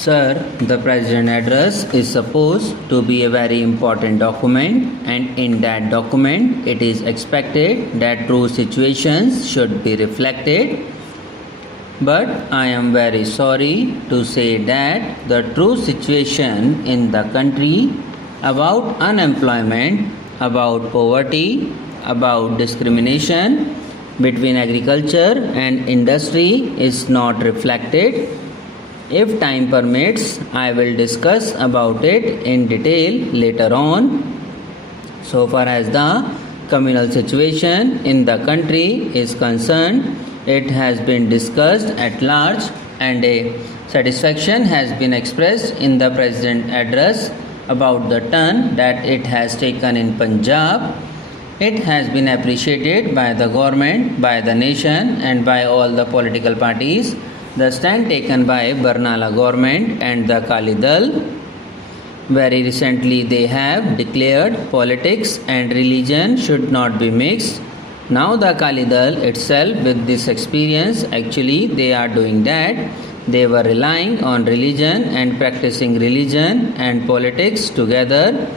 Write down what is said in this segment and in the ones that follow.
Sir, the President address is supposed to be a very important document, and in that document it is expected that true situations should be reflected. But I am very sorry to say that the true situation in the country about unemployment, about poverty, about discrimination between agriculture and industry is not reflected. If time permits, I will discuss about it in detail later on. So far as the communal situation in the country is concerned, it has been discussed at large and a satisfaction has been expressed in the President address about the turn that it has taken in Punjab. It has been appreciated by the government, by the nation and by all the political parties. The stand taken by Barnala government and the Akali Dal. Very recently they have declared politics and religion should not be mixed. Now the Akali Dal itself, with this experience, actually they are doing that. They were relying on religion and practicing religion and politics together.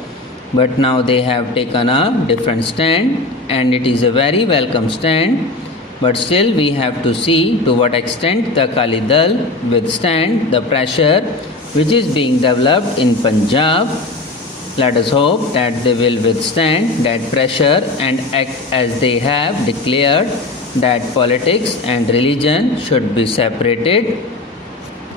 But now they have taken a different stand, and it is a very welcome stand. But still we have to see to what extent the Akali Dal withstand the pressure which is being developed in Punjab. Let us hope that they will withstand that pressure and act as they have declared that politics and religion should be separated.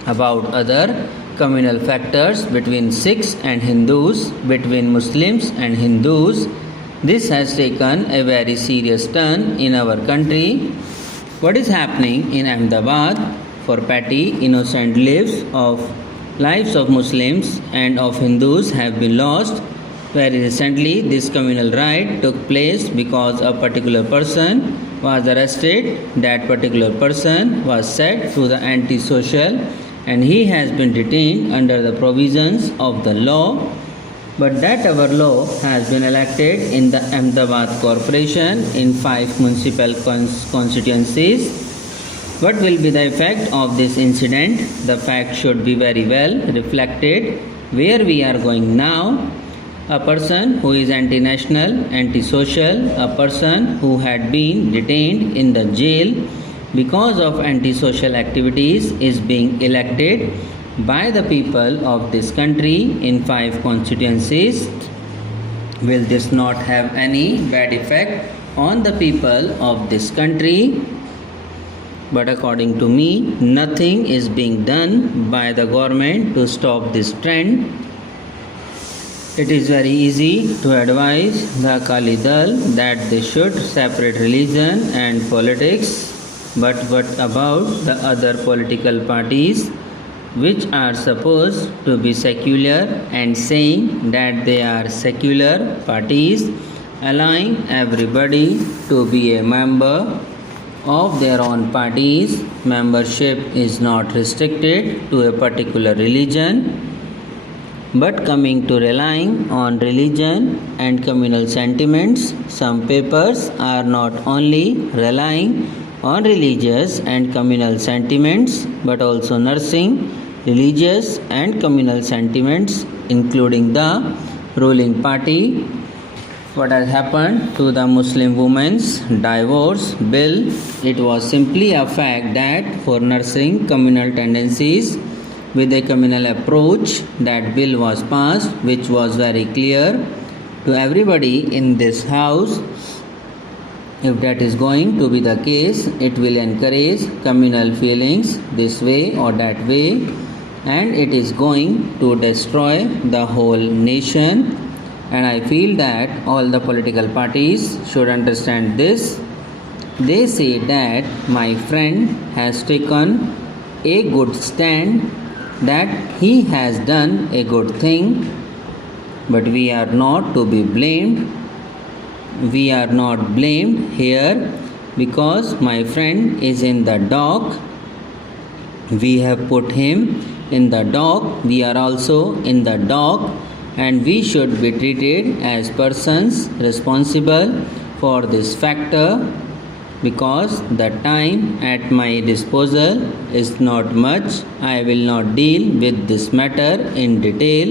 About other communal factors between Sikhs and Hindus, between Muslims and Hindus, this has taken a very serious turn in our country. What is happening in Ahmedabad for petty innocent lives of Muslims and of Hindus have been lost. Very recently this communal riot took place because a particular person was arrested. That particular person was said to the antisocial and he has been detained under the provisions of the law. But that our law has been elected in the Ahmedabad Corporation in 5 municipal constituencies. What will be the effect of this incident? The fact should be very well reflected where we are going now. A person who is anti-national, anti-social, a person who had been detained in the jail because of anti-social activities is being elected by the people of this country in 5 constituencies. Will this not have any bad effect on the people of this country? But according to me, nothing is being done by the government to stop this trend. It is very easy to advise the Akali Dal that they should separate religion and politics. But what about the other political parties which are supposed to be secular and saying that they are secular parties, allowing everybody to be a member of their own parties? Membership is not restricted to a particular religion. But coming to relying on religion and communal sentiments, some papers are not only relying on religious and communal sentiments but also nursing religious and communal sentiments, including the ruling party. What has happened to the Muslim women's divorce bill? It was simply a fact that for nursing communal tendencies with a communal approach, that bill was passed, which was very clear to everybody in this house. If that is going to be the case, it will encourage communal feelings this way or that way, and it is going to destroy the whole nation. And I feel that all the political parties should understand this. They say that my friend has taken a good stand, that he has done a good thing, but we are not to be blamed. We are not blamed here because my friend is in the dock. We have put him in the dock. We are also in the dock, and we should be treated as persons responsible for this factor because the time at my disposal is not much. I will not deal with this matter in detail.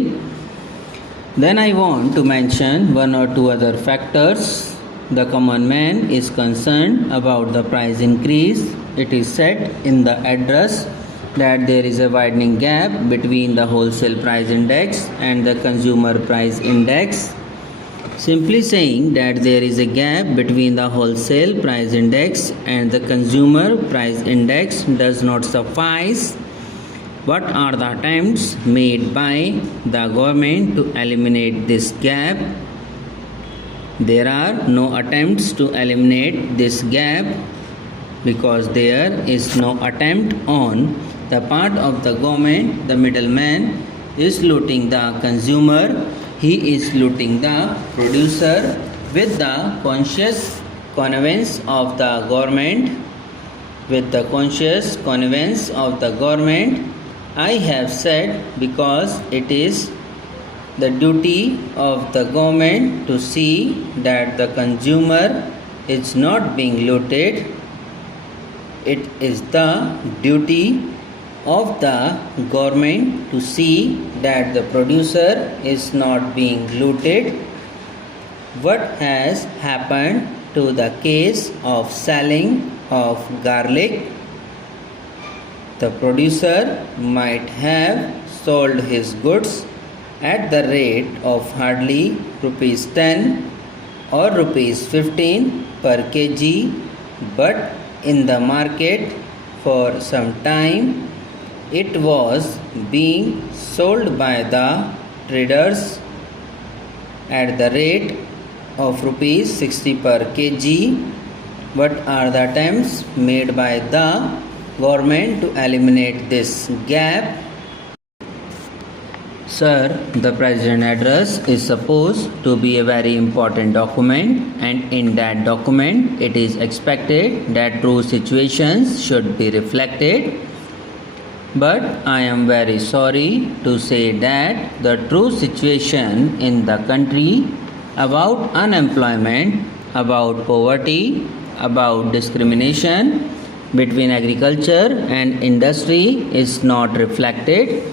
Then I want to mention one or two other factors. The common man is concerned about the price increase. It is said in the address that there is a widening gap between the wholesale price index and the consumer price index. Simply saying that there is a gap between the wholesale price index and the consumer price index does not suffice. What are the attempts made by the government to eliminate this gap? There are no attempts to eliminate this gap because there is no attempt on the part of the government. The middleman is looting the consumer. He is looting the producer with the conscious connivance of the government. With the conscious connivance of the government, I have said because it is the duty of the government to see that the consumer is not being looted. It is the duty of the government to see that the producer is not being looted. What has happened to the case of selling of garlic? The producer might have sold his goods at the rate of hardly rupees 10 or rupees 15 per kg, but in the market for some time it was being sold by the traders at the rate of rupees 60 per kg. What are the attempts made by the government to eliminate this gap? Sir, the President address is supposed to be a very important document, and in that document it is expected that true situations should be reflected. But I am very sorry to say that the true situation in the country about unemployment, about poverty, about discrimination between agriculture and industry is not reflected.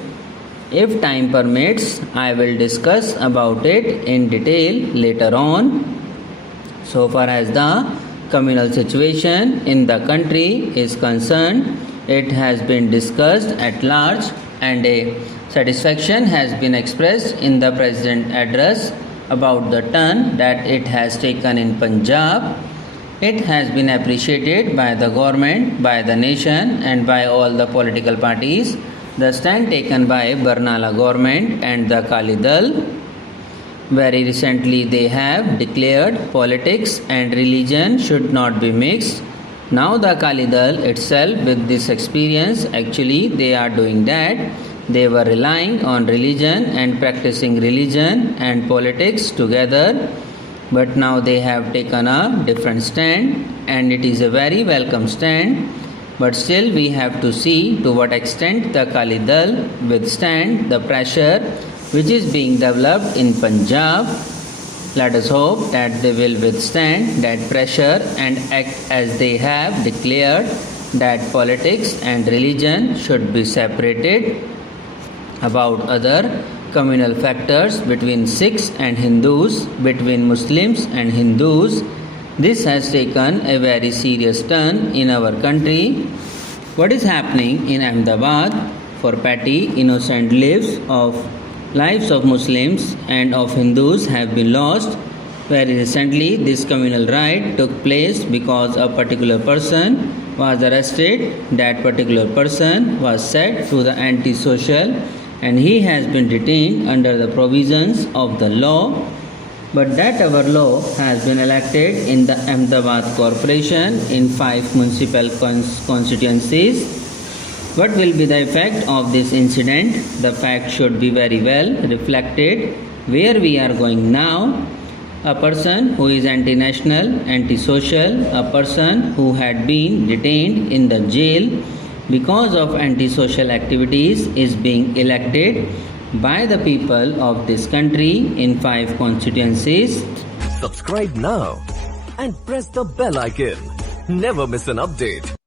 If time permits, I will discuss about it in detail later on. So far as the communal situation in the country is concerned, it has been discussed at large and a satisfaction has been expressed in the President address about the turn that it has taken in Punjab. It has been appreciated by the government, by the nation and by all the political parties. The stand taken by Barnala government and the Akali Dal. Very recently they have declared politics and religion should not be mixed. Now the Akali Dal itself, with this experience, actually they are doing that. They were relying on religion and practicing religion and politics together, but now they have taken a different stand and it is a very welcome stand. But still we have to see to what extent the Akali Dal withstand the pressure which is being developed in Punjab. Let us hope that they will withstand that pressure and act as they have declared that politics and religion should be separated. About other communal factors between Sikhs and Hindus, between Muslims and Hindus, this has taken a very serious turn in our country. What is happening in Ahmedabad for petty innocent lives of Muslims and of Hindus have been lost. Very recently this communal riot took place because a particular person was arrested. That particular person was said to the antisocial and he has been detained under the provisions of the law. But that our law has been elected in the Ahmedabad Corporation in 5 municipal constituencies. What will be the effect of this incident? The fact should be very well reflected where we are going now. A person who is anti-national, anti-social, a person who had been detained in the jail because of anti-social activities is being elected by the people of this country in 5 constituencies. Subscribe now and press the bell icon. Never miss an update.